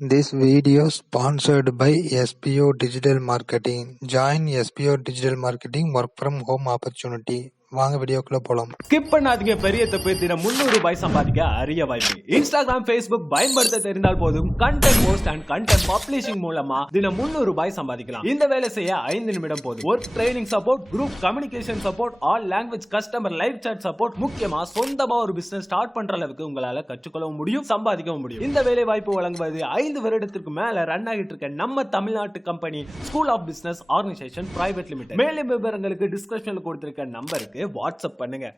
This video sponsored by SPO Digital Marketing. Join SPO Digital Marketing work from home opportunity. வாங்க வீடியோக்குள்ள போலாம். Skip பண்ணாதீங்க. பெரிய தப்பு. தினம் 300 ரூபாய் சம்பாதிக்க அரிய வாய்ப்பு. இன்ஸ்டாகிராம், Facebook பயன்படுத்த தெரிந்தால் போதும். Content post and content publishing மூலமா தினம் 300 ரூபாய் சம்பாதிக்கலாம். இந்த வேலை செய்ய 5 நிமிடம் போதும். Work training support, group communication support, all language customer live chat support, முக்கியமா சொந்தமா ஒரு பிசினஸ் ஸ்டார்ட் பண்ற அளவுக்கு உங்களால கற்றுக்கொள்ளவும் முடியும், சம்பாதிக்கவும் முடியும். இந்த வேலை வாய்ப்பு வழங்குவது 5 வருடத்திற்கு மேல ரன் ஆகிட்டு இருக்க நம்ம தமிழ்நாட்டு company school of business organisation private limited. மேலும் விவரங்களுக்கு டிஸ்கிரிப்ஷன்ல கொடுத்திருக்க நம்பருக்கு வாட்ஸ்அப் பண்ணுங்க.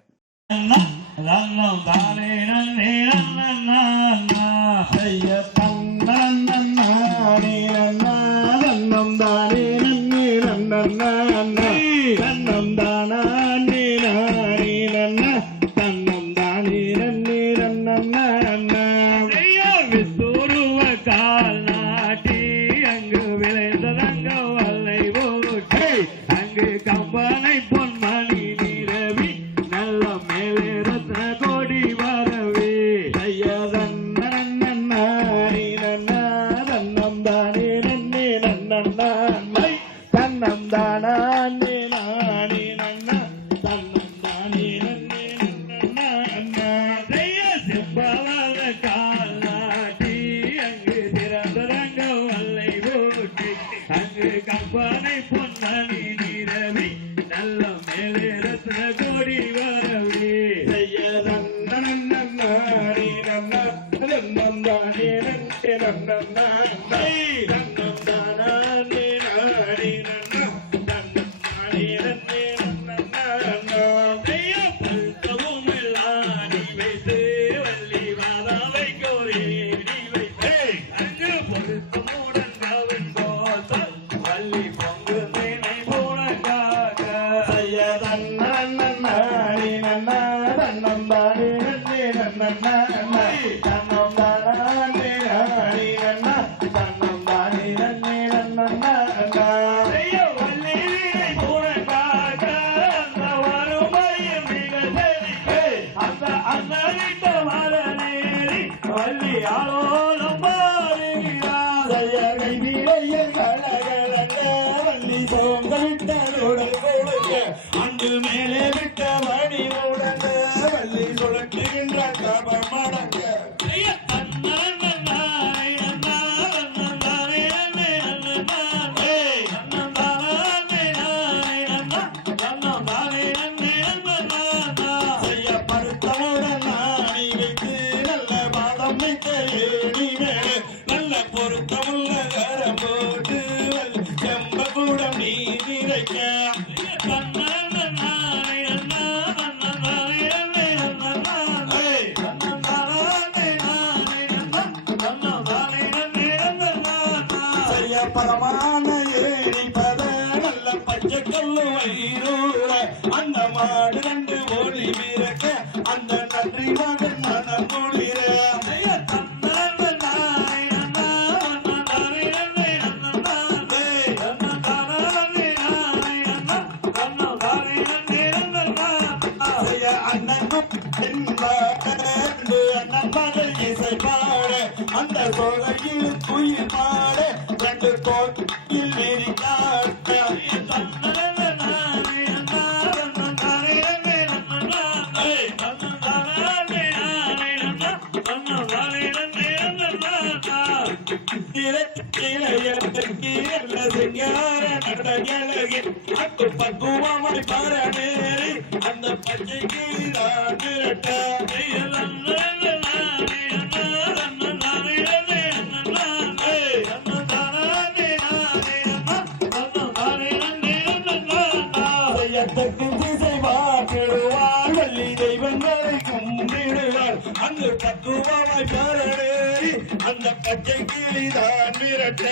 அங்கு மேலே விட்ட மணி முடங்க வள்ளி சுழற்றுகின்ற கபம் மடங்க பருத்தமுடன் நாணி வைத்து நல்ல பாதம் வைத்த ஏணி மேலே நல்ல பொருத்தமுள்ள கரம் போட்டு செம்ப கூடம் நீ நிறைக்க பரமான ஏழி பத நல்ல பச்சை கல்லு வயிறூர அந்த மாடு கண்டு ஓடி வீரக்க அந்த நன்றி மகன் மனம் மொழிற அண்ணன் மகள் இசை பாட அந்த சோழகில் குயில் பாட ரெண்டு கோட்டில் பக்குவமாய் பாராடேறி அந்த பச்சை கீழான் வள்ளி தெய்வங்களை கும்பிடுவார் அங்கு பக்குவமாய் பாராடேறி அந்த பச்சை கிளிதான் விரட்ட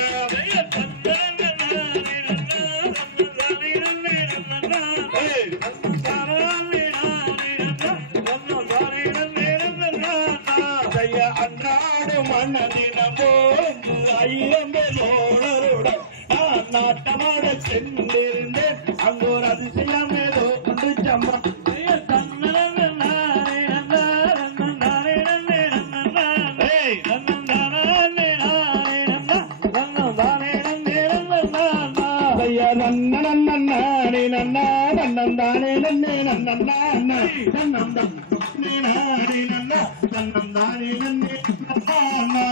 அன்னாடு மன்னதினமோ 1000 பேரோனருடன் நான் நாட்டமாட சென்றிருந்தேன். அங்கு ஒரு அதிசயம் ஏதோ உண்டு சம்மா நன்னே நன்னா தன்னந்தானே நன்னே நன்னே நன்னம் தன்னே நானே நன்னா தன்னந்தானே நன்னே நன்னா